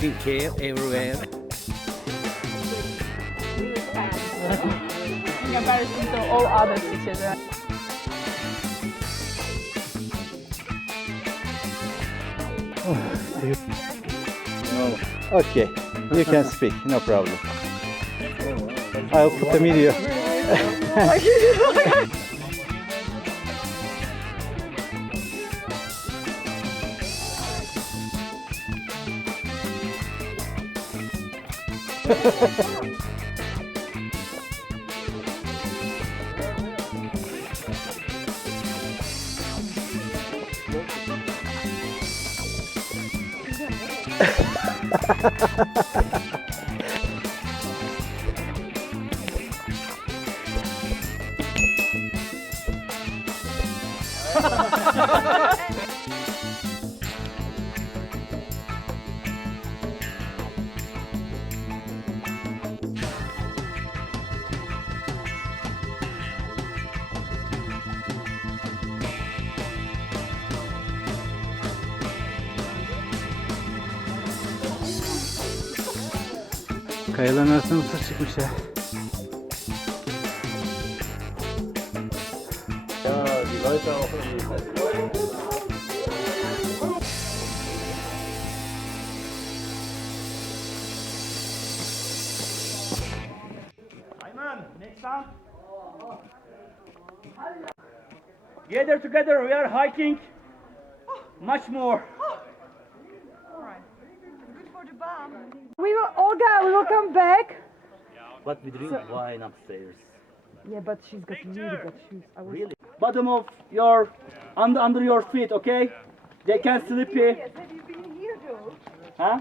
taking care everywhere. In comparison to all other cities, right? No. Okay, you can speak, no problem. I'll put the video. Kayaların arasına mısır çıkmış ya. Ayman, next time. Gather together, we are hiking much more. We will, Olga, we will come back. But we drink wine upstairs. Yeah, but she's got really good shoes. I will... Really? Bottom of your, under your feet, okay? They can sleepy. Have you been here, Joe? Huh?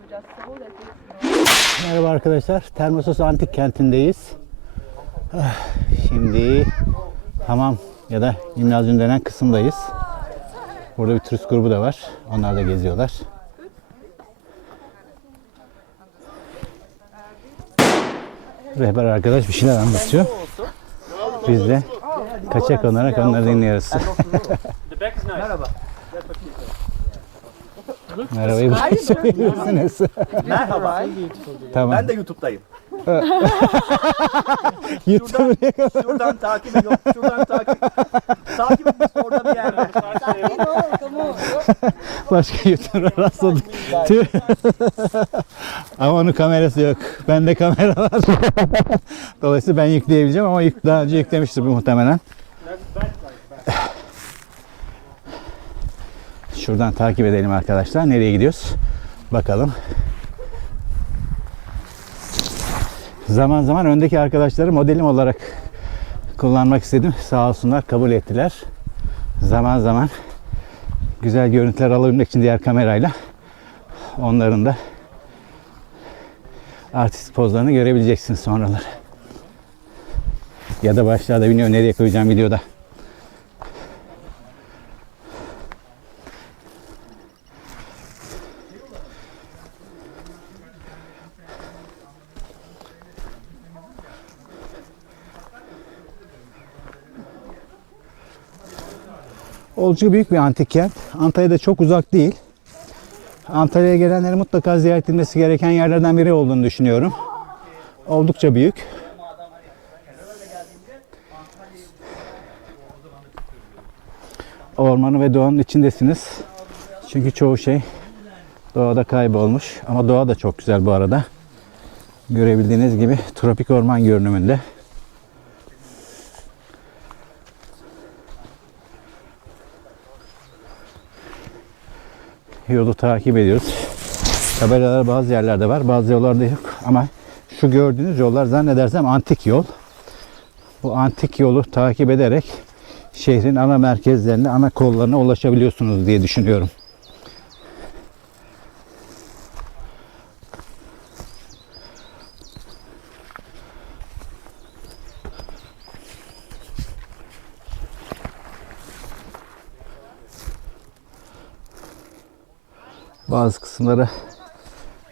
We just saw that it's Merhaba arkadaşlar, Termossos Antik Kenti'ndeyiz. Şimdi hamam ya da gimnazyum denen kısımdayız. Burada bir turist grubu da var. Onlar da geziyorlar. Rehber arkadaş bir şeyler anlatıyor. Biz de kaçak olarak onları dinliyoruz. Merhaba. Merhaba, iyi bakıyorsunuz. Merhaba. Tamam. Ben de YouTube'dayım. YouTube'a Şuradan takip et. Yok, şuradan takip. Takip et orada bir yerde. başka YouTube'a rastladık. Tüh. Ama onun kamerası yok. Bende kamera var. Dolayısıyla ben yükleyebileceğim ama daha önce yüklemiştir bu muhtemelen. Şuradan takip edelim arkadaşlar. Nereye gidiyoruz? Bakalım. Zaman zaman öndeki arkadaşları modelim olarak kullanmak istedim. Sağ olsunlar kabul ettiler. Zaman zaman güzel görüntüler alabilmek için diğer kamerayla onların da artist pozlarını görebileceksiniz sonraları. Ya da başlarda bilmiyorum nereye koyacağım videoda. Oldukça büyük bir antik kent. Antalya'da çok uzak değil. Antalya'ya gelenlerin mutlaka ziyaret edilmesi gereken yerlerden biri olduğunu düşünüyorum. Oldukça büyük. Ormanı ve doğanın içindesiniz. Çünkü çoğu şey doğada kaybolmuş. Ama doğa da çok güzel bu arada. Görebildiğiniz gibi tropik orman görünümünde. Yolu takip ediyoruz. Tabelalar bazı yerlerde var, bazı yollarda yok. Ama şu gördüğünüz yollar zannedersem antik yol. Bu antik yolu takip ederek şehrin ana merkezlerine, ana kollarına ulaşabiliyorsunuz diye düşünüyorum. Bazı kısımlara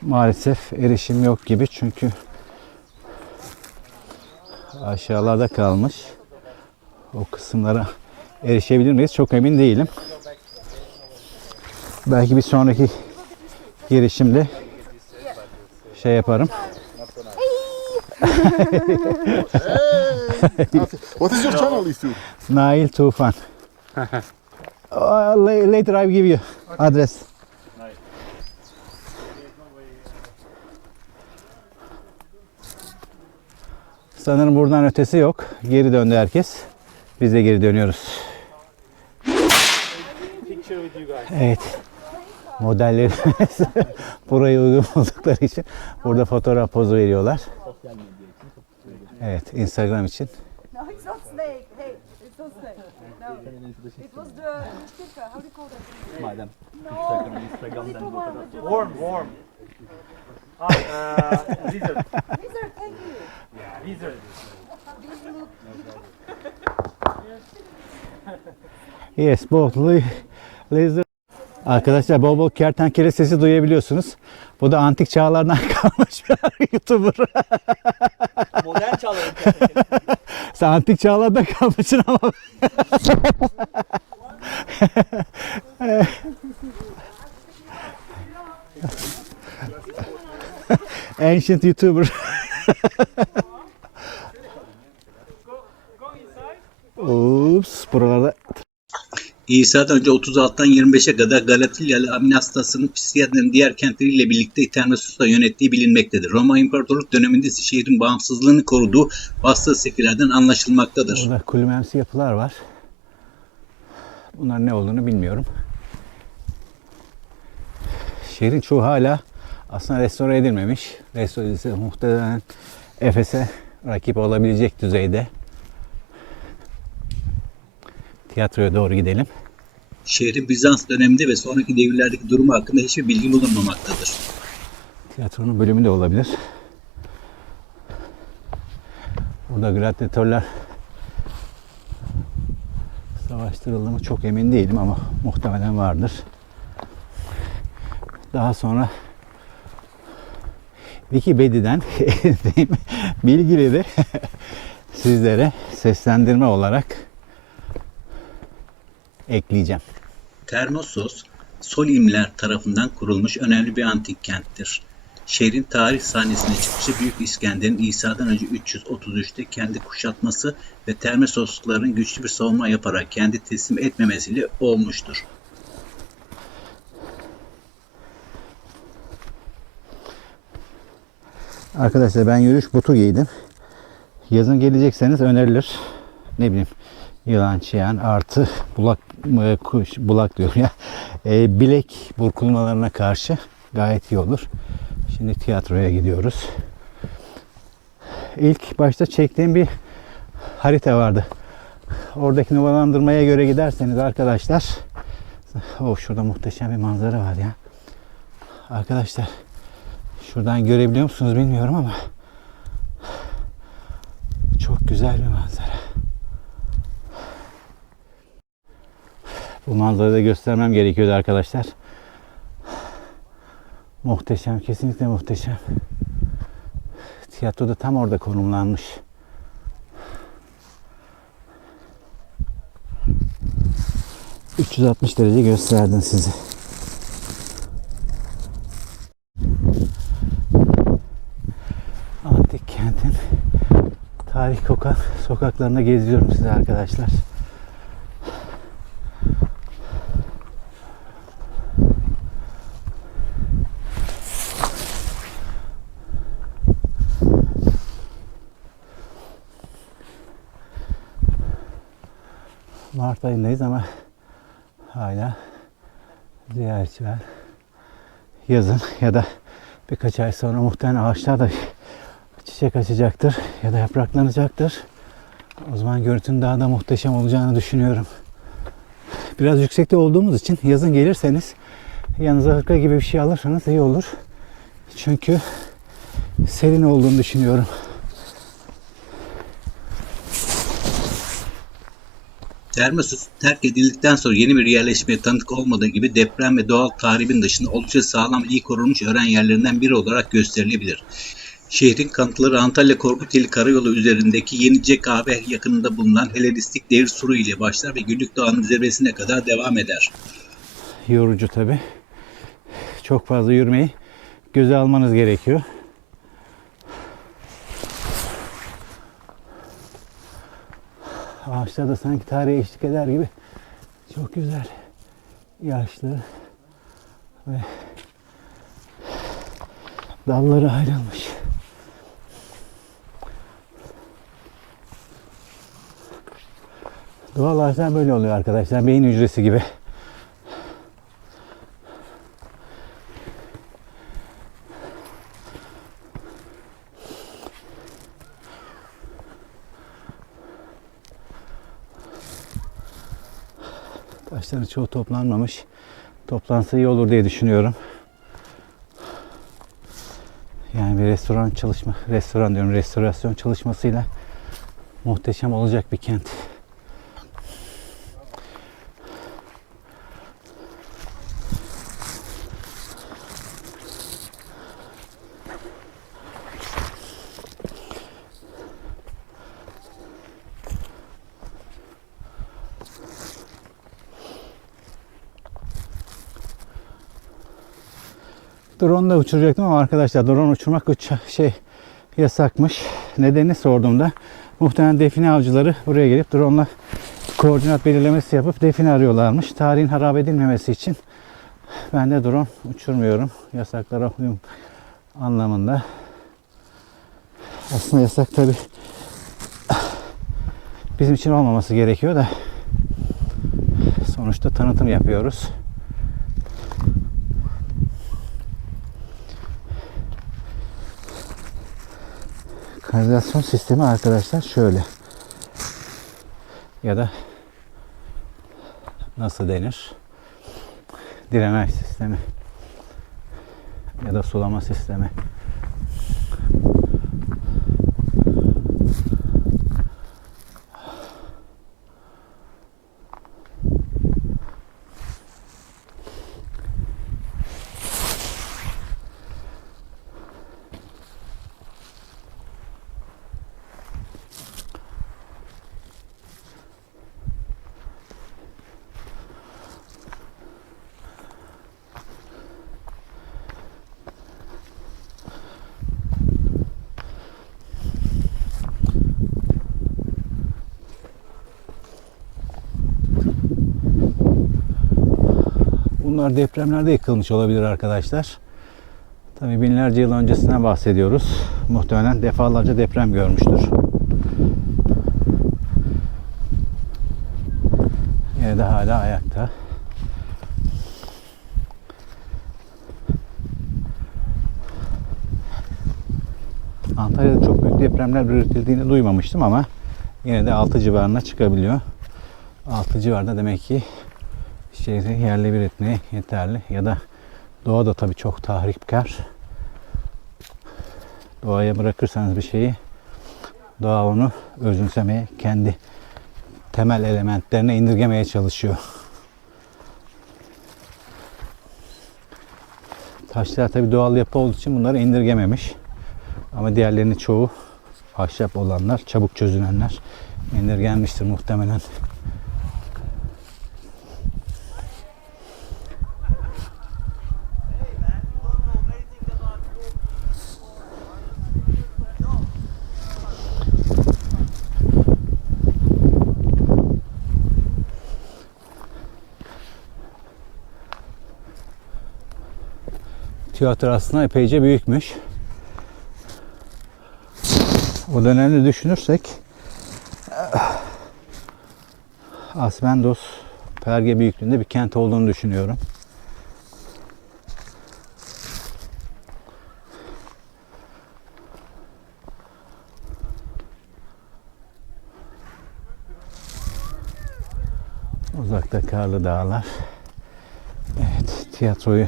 maalesef erişim yok gibi çünkü aşağılarda kalmış. O kısımlara erişebilir miyiz? Çok emin değilim. Belki bir sonraki girişimde şey yaparım. What is your channel, Isu? Nail Tufan. Later I will give you address. Sanırım buradan ötesi yok. Geri döndü herkes. Biz de geri dönüyoruz. Evet. Modellerimiz burayı uygun buldukları için burada fotoğraf pozu veriyorlar. Evet, Instagram için. No, it's not snake. Hey, it's not snake. No. It was the sticker. How do you call that? Madem. Little one. Warm. Lizard. Lizard, thank you. Lizard. These look Yes, both lizard. Arkadaşlar bol bol kertenkele sesi duyabiliyorsunuz. Bu da antik çağlardan kalmış bir YouTuber. Modern çağların. Sen antik çağlardan kalmışsın ama. Ancient YouTuber. Ups, buralarda İsa'dan önce 36'dan 25'e kadar Galatilyalı Aminastas'ın Pisidya'nın diğer kentleriyle birlikte Termesus'ta yönettiği bilinmektedir. Roma İmparatorluk döneminde ise şehrin bağımsızlığını koruduğu vasıta sefirlerden anlaşılmaktadır. burada kulübemsi yapılar var. Bunlar ne olduğunu bilmiyorum. Şehrin çoğu hala aslında restore edilmemiş. Restore edilse muhtemelen Efes'e rakip olabilecek düzeyde. Tiyatroya doğru gidelim. Şehrin Bizans döneminde ve sonraki devirlerdeki durumu hakkında hiçbir bilgi bulunmamaktadır. Tiyatronun bölümü de olabilir. Burada gladyatörler savaştırıldı mı çok emin değilim ama muhtemelen vardır. Daha sonra Wikipedia'dan edindiğim bilgileri sizlere seslendirme olarak ekleyeceğim. Termossos, Solimler tarafından kurulmuş önemli bir antik kenttir. Şehrin tarih sahnesine çıkışı Büyük İskender'in İsa'dan önce 333'te kendi kuşatması ve Termessosluların güçlü bir savunma yaparak kendi teslim etmemesiyle olmuştur. Arkadaşlar ben yürüyüş botu giydim. Yazın gelecekseniz önerilir. Ne bileyim yılan, çıyan artı bulak diyor ya. Bilek burkulmalarına karşı gayet iyi olur. Şimdi tiyatroya gidiyoruz. İlk başta çektiğim bir harita vardı. Oradaki numaralandırmaya göre giderseniz arkadaşlar. Şurada muhteşem bir manzara var ya. Arkadaşlar şuradan görebiliyor musunuz bilmiyorum ama çok güzel bir manzara. Bu manzarayı da göstermem gerekiyordu arkadaşlar. Muhteşem, kesinlikle muhteşem. Tiyatro da tam orada konumlanmış. ...360 derece gösterdim sizi. Antik kentin tarih kokan sokaklarına geziyorum size arkadaşlar. Mart ayındayız ama hala ziyaretçi var. Yazın ya da birkaç ay sonra muhtemelen ağaçlar da çiçek açacaktır ya da yapraklanacaktır. O zaman görüntünün daha da muhteşem olacağını düşünüyorum. Biraz yüksekte olduğumuz için yazın gelirseniz yanınıza hırka gibi bir şey alırsanız iyi olur. Çünkü serin olduğunu düşünüyorum. Termessos terk edildikten sonra yeni bir yerleşmeye tanık olmadığı gibi deprem ve doğal tahribin dışında oldukça sağlam ve iyi korunmuş öğren yerlerinden biri olarak gösterilebilir. Şehrin kanıtları Antalya Korkuteli Karayolu üzerindeki Yenice Kahve yakınında bulunan Helenistik devir suru ile başlar ve Güllük Dağı'nın zirvesine kadar devam eder. Yorucu tabi. Çok fazla yürümeyi göze almanız gerekiyor. Ağaçlar da sanki tarihe eşlik eder gibi. Çok güzel. Yaşlı ve dalları ayrılmış. Doğal ağaçlar böyle oluyor arkadaşlar. Beyin hücresi gibi. Taşların çoğu toplanmamış. Toplansa iyi olur diye düşünüyorum. Yani bir restorasyon çalışmasıyla muhteşem olacak bir kent. Drone da uçuracaktım ama arkadaşlar drone uçurmak yasakmış. Nedenini sorduğumda muhtemelen define avcıları buraya gelip drone'la koordinat belirlemesi yapıp define arıyorlarmış. Tarihin harap edilmemesi için ben de drone uçurmuyorum. Yasaklara uyum anlamında. Aslında yasak tabi bizim için olmaması gerekiyor da sonuçta tanıtım yapıyoruz. Kanalizasyon sistemi arkadaşlar şöyle. Ya da nasıl denir? Drenaj sistemi. Ya da sulama sistemi. Bunlar depremlerde yıkılmış olabilir arkadaşlar. Tabii binlerce yıl öncesinden bahsediyoruz. Muhtemelen defalarca deprem görmüştür. Yine de hala ayakta. Antalya'da çok büyük depremler üretildiğini duymamıştım ama yine de 6 civarına çıkabiliyor. 6 civarında demek ki şehri yerle bir etmeye yeterli. Ya da doğa da tabii çok tahripkar. Doğaya bırakırsanız bir şeyi, doğa onu özümsemeye, kendi temel elementlerine indirgemeye çalışıyor. Taşlar tabii doğal yapı olduğu için bunları indirgememiş. Ama diğerlerinin çoğu ahşap olanlar, çabuk çözünenler indirgenmiştir muhtemelen. Tiyatro aslında epeyce büyükmüş. O dönemde düşünürsek Aspendos, Perge büyüklüğünde bir kent olduğunu düşünüyorum. Uzakta karlı dağlar. Evet, tiyatroyu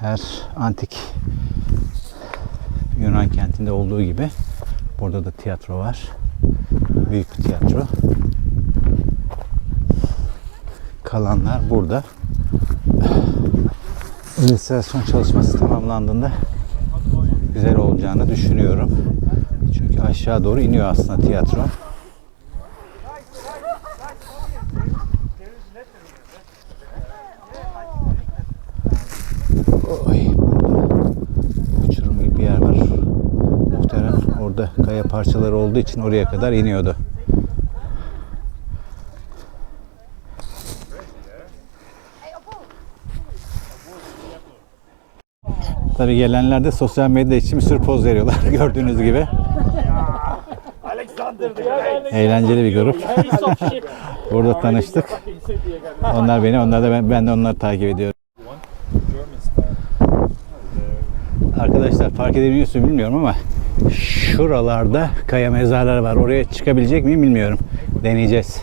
her antik Yunan kentinde olduğu gibi burada da tiyatro var. Büyük bir tiyatro. Kalanlar burada. İllüstrasyon çalışması tamamlandığında güzel olacağını düşünüyorum. Çünkü aşağı doğru iniyor aslında tiyatro. Oy, uçurum gibi bir yer var. Muhtemelen orada kaya parçaları olduğu için oraya kadar iniyordu. Tabii gelenler de sosyal medya için bir sürü poz veriyorlar gördüğünüz gibi. Eğlenceli bir grup. Burada tanıştık. Onlar beni, onlar da ben de onları takip ediyorum. Arkadaşlar fark edebiliyorsunuz bilmiyorum ama şuralarda kaya mezarları var. Oraya çıkabilecek miyim bilmiyorum. Deneyeceğiz.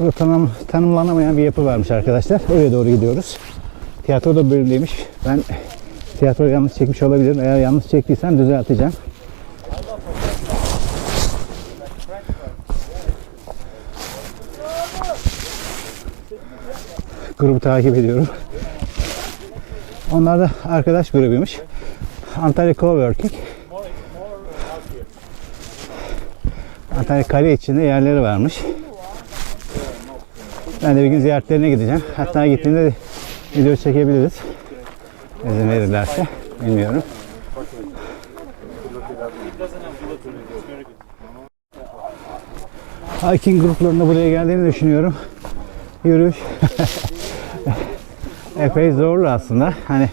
Orada tanımlanamayan bir yapı varmış arkadaşlar. Oraya doğru gidiyoruz. Tiyatroda bölümdeymiş. Ben tiyatroyu yanlış çekmiş olabilirim. Eğer yanlış çektiysem düzelteceğim. Grubu takip ediyorum. Onlar da arkadaş grubuymuş. Antalya Coworking. Antalya Kale içinde yerleri varmış. Ben de bir gün ziyaretlerine gideceğim. Hatta gittiğimde de video çekebiliriz. İzin verirlerse. Bilmiyorum. Hiking gruplarında buraya geldiğini düşünüyorum. Yürüyüş. Epey zorlu aslında. Hani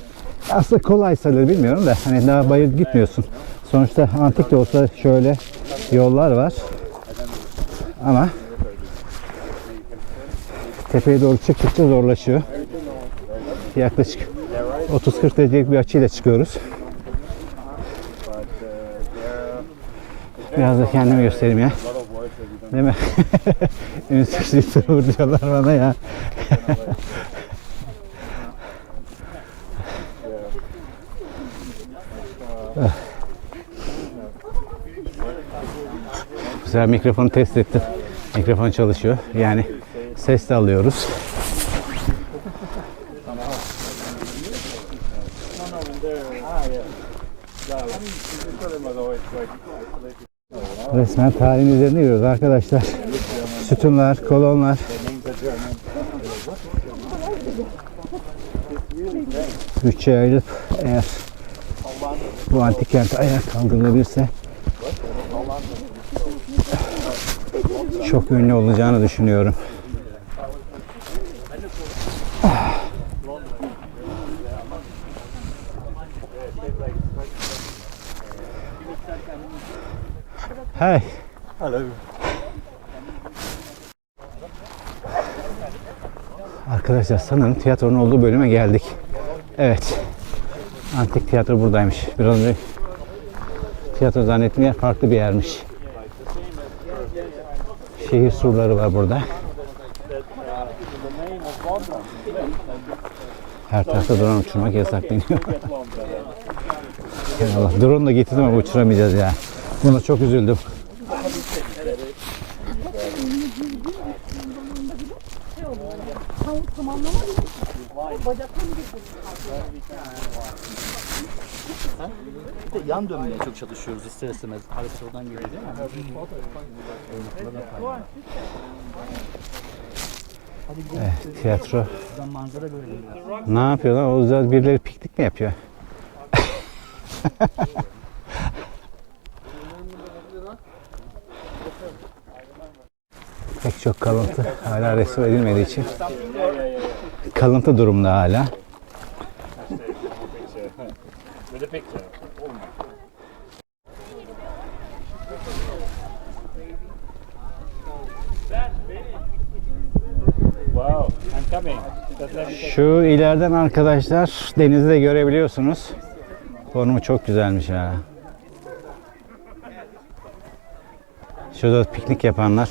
aslında kolay sayılır bilmiyorum da hani daha bayır gitmiyorsun. Sonuçta antik de olsa şöyle yollar var. Ama tepeye doğru çıktıkça zorlaşıyor. Yaklaşık 30-40 derecelik bir açıyla çıkıyoruz. Biraz da kendimi göstereyim ya. Değil mi? Ünsüz YouTuber diyorlar bana ya. Bu sefer mikrofonu test ettim. Mikrofon çalışıyor. Yani ses de alıyoruz. Resmen tarihin üzerine yürüyoruz arkadaşlar. Sütunlar, kolonlar. Bütçe ayırıp eğer bu antik kent ayağa kaldırılabilirse çok ünlü olacağını düşünüyorum. Hey. Hello. Arkadaşlar sanırım tiyatronun olduğu bölüme geldik. Evet. Antik tiyatro buradaymış. Biraz önce tiyatro zannettim yer farklı bir yermiş. Şehir surları var burada. Her tarafta drone uçurmak yasakleniyor. Allah, drone da getirdim ama uçuramayacağız ya. Buna çok üzüldüm. Bir de yan dönmeye çok çalışıyoruz ister istemez. Hareket oradan geliyor değil mi? Evet, tiyatro. Buradan manzara görelim biraz. Ne yapıyorlar? O yüzden birileri piknik mi yapıyor? Pek çok kalıntı hala restore edilmediği için kalıntı durumda hala. Şu ileriden arkadaşlar denizi de görebiliyorsunuz. Konumu çok güzelmiş ha. Şurada piknik yapanlar.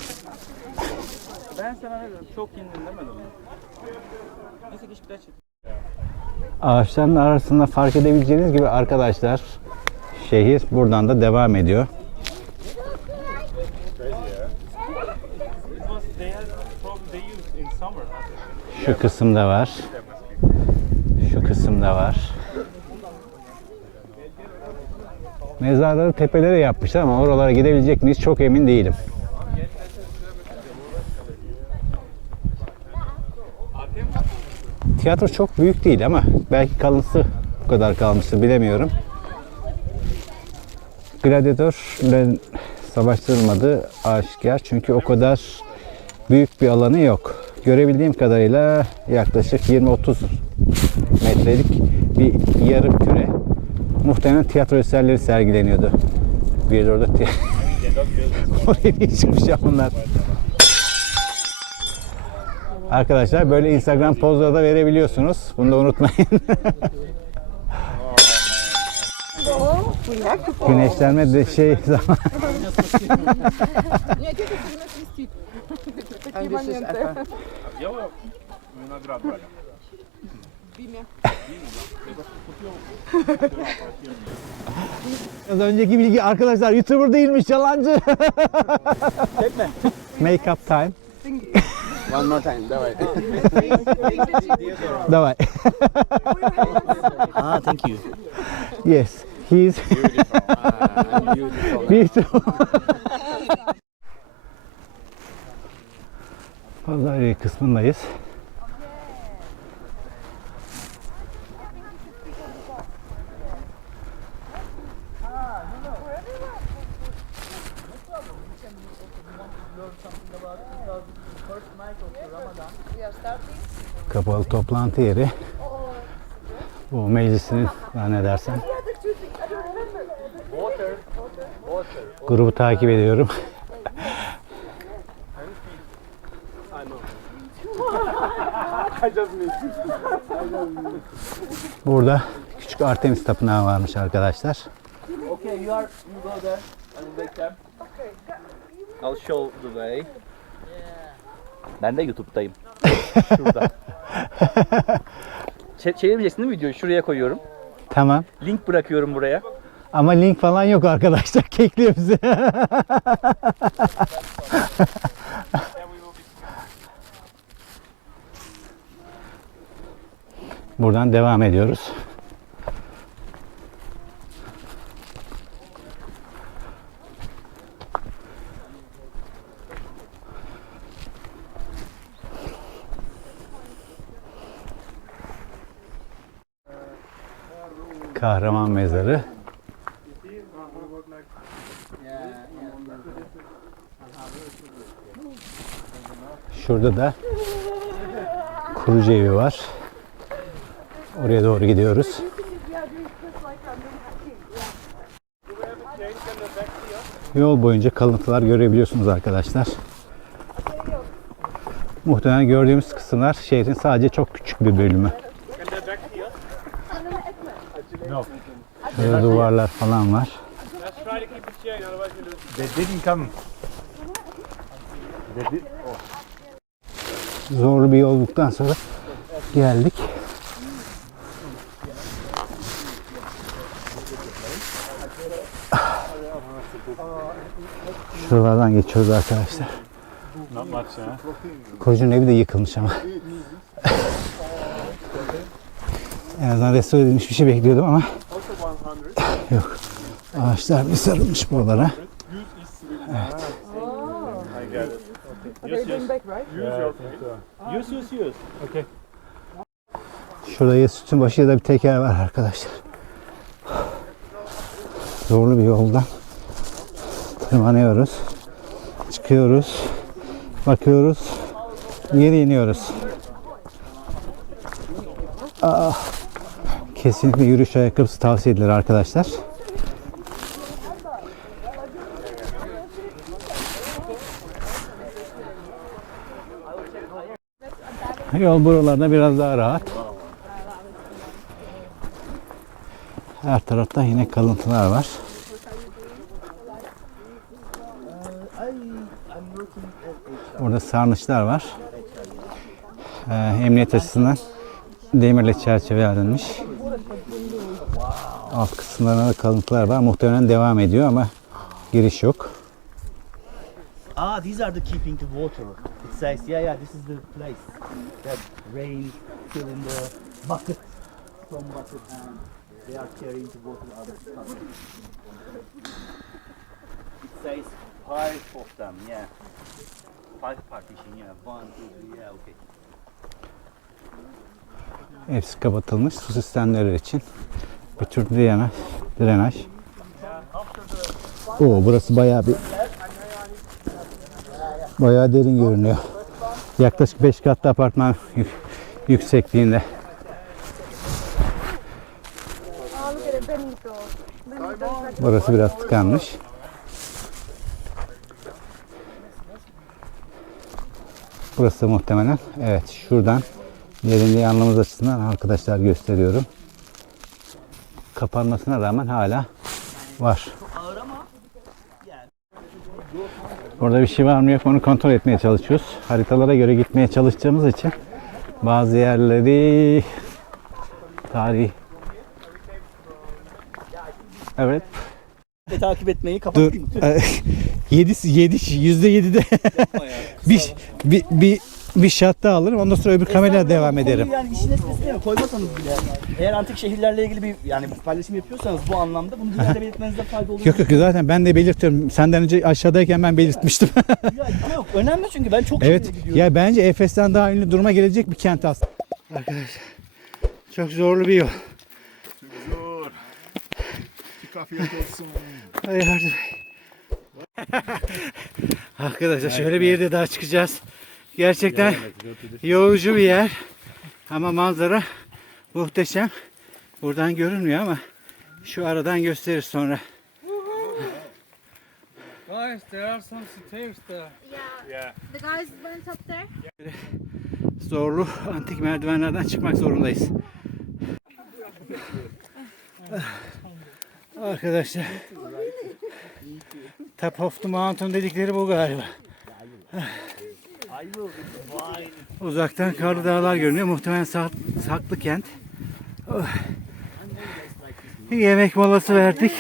Ben sana ne dedim? Çok indin demedim mi? Neyse geç bir daha çek. Ağaçların arasında fark edebileceğiniz gibi arkadaşlar şehir buradan da devam ediyor. Şu kısımda var. Şu kısımda var. Mezarları tepelere yapmışlar ama oralara gidebilecek miyiz çok emin değilim. Tiyatro çok büyük değil ama belki kalıntısı bu kadar kalmıştır bilemiyorum. Gladyatörle savaştırılmadı aşikar çünkü o kadar büyük bir alanı yok. Görebildiğim kadarıyla yaklaşık 20-30 metrelik bir yarım küre. Muhtemelen tiyatro eserleri sergileniyordu. Bir de orada oraya niye çıkmış ya bunlar? Arkadaşlar böyle Instagram pozları da verebiliyorsunuz. Bunu da unutmayın. Güneşlenme de şey zaman. Az önceki bilgi arkadaşlar YouTuber değilmiş yalancı. Make up time. One more time, давай. Давай. Ah, thank you. Yes, he's I'm beautiful. beautiful. Pazar kısmındayız. Kapalı toplantı yeri. Bu meclisinin zannedersem. Grubu takip ediyorum. Burada küçük Artemis Tapınağı varmış arkadaşlar. Okay, you go there. I will wake them. I'll show the way. Ben de YouTube'dayım. Şurada. Çevirmeyeceksin değil mi videoyu? Şuraya koyuyorum. Tamam. Link bırakıyorum buraya. Ama link falan yok arkadaşlar. Kekliyor bizi. Buradan devam ediyoruz. Kahraman Mezarı. Şurada da kurucu evi var. Oraya doğru gidiyoruz. Yol boyunca kalıntılar görebiliyorsunuz arkadaşlar. Muhtemelen gördüğümüz kısımlar şehrin sadece çok küçük bir bölümü. Şurada duvarlar falan var. Zorlu bir yolculuktan sonra geldik. Şuralardan geçiyoruz arkadaşlar. Kocuğun evi de yıkılmış ama. En azından restore edilmiş bir şey bekliyordum ama yok. Ağaçlar bir sarılmış buralara. Evet. Şurada sütun başı da bir teker var arkadaşlar. Zorlu bir yoldan tırmanıyoruz. Çıkıyoruz. Bakıyoruz. Geri iniyoruz. Kesinlikle yürüyüş ayakkabısı tavsiye edilir arkadaşlar. Yol buralarda biraz daha rahat. Her tarafta yine kalıntılar var. Burada sarnıçlar var. Emniyet açısından demirle çerçevelenmiş. Alt kısımlarında da kalıntılar var. Muhtemelen devam ediyor ama giriş yok. Ah, these are the keeping the water. It says, yeah, this is the place that rain fill in the bucket, from bucket, and they are carrying the water other stuff. It says 5 of them, yeah. 5 partition, yeah. 1, 2, 3, yeah, okay. Hepsi kapatılmış su sistemleri için. Bir tür drenaj. Oo, burası bayağı derin görünüyor. Yaklaşık 5 katlı apartman yüksekliğinde. Oh, look at it, Benito. Benito. Burası biraz tıkanmış. Burası muhtemelen, evet, şuradan derinliği anlamamız açısından arkadaşlar gösteriyorum. Kapanmasına rağmen hala var. Orada bir şey var mı yok mu onu kontrol etmeye çalışıyoruz. Haritalara göre gitmeye çalıştığımız için bazı yerleri tarihi. Evet. Takip etmeyi Dur. kapatayım. %7'de bir shot daha alırım. Ondan sonra öbür kamerayla devam ederim. Yani işin esprisine koymasanız bile, eğer antik şehirlerle ilgili bir paylaşım yapıyorsanız bu anlamda bunu dile de belirtmenizde fayda olur. Yok zaten ben de belirtiyorum. Senden önce aşağıdayken ben belirtmiştim. Yok önemli çünkü ben çok Evet. gidiyorum. Ya bence Efes'ten daha ünlü duruma gelecek bir kent aslında. Arkadaşlar çok zorlu bir yol. Zor. Afiyet olsun. Hadi yardım. Arkadaşlar şöyle bir yerde daha çıkacağız. Gerçekten yorucu bir yer. Ama manzara muhteşem. Buradan görünmüyor ama şu aradan gösterir sonra. Guys, there are some stairs there. Yeah. The guys went up there. Zorlu antik merdivenlerden çıkmak zorundayız. Arkadaşlar Top of the Mountain dedikleri bu galiba. Uzaktan karlı dağlar görünüyor. Muhtemelen saklı kent. Yemek molası verdik.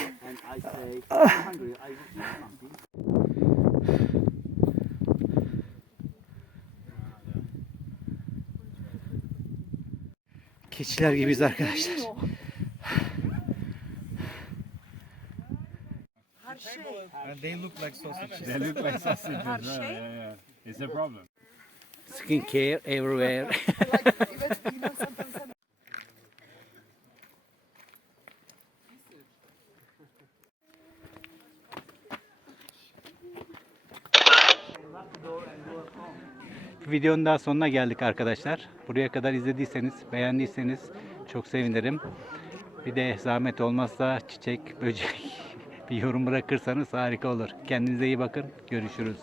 Keçiler gibiyiz arkadaşlar. They look like sausages. They look like sausages. Yeah. It's a problem. Skincare everywhere. Videonun daha sonuna geldik arkadaşlar. Buraya kadar izlediyseniz, beğendiyseniz çok sevinirim. Bir de zahmet olmazsa çiçek, böcek bir yorum bırakırsanız harika olur. Kendinize iyi bakın. Görüşürüz.